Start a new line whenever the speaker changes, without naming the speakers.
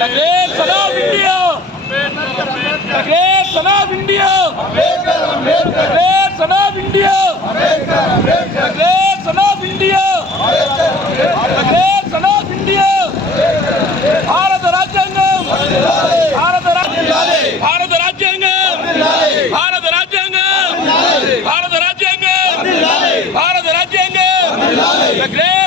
Tahrir சனாப் India தக்ரீர் சனாப் இந்தியா தக்ரீர் சனாப் இந்தியா தக்ரீர் சனாப் இந்தியா தக்ரீர் சனாப் இந்தியா பாரத ராஜ்யாங்கம் பாரத ராஜ்யாங்கம் பாரத ராஜ்யாங்கம் பாரத ராஜ்யாங்கம் பாரத ராஜ்யாங்கம் பாரத ராஜ்யாங்கம் தக்ரீர்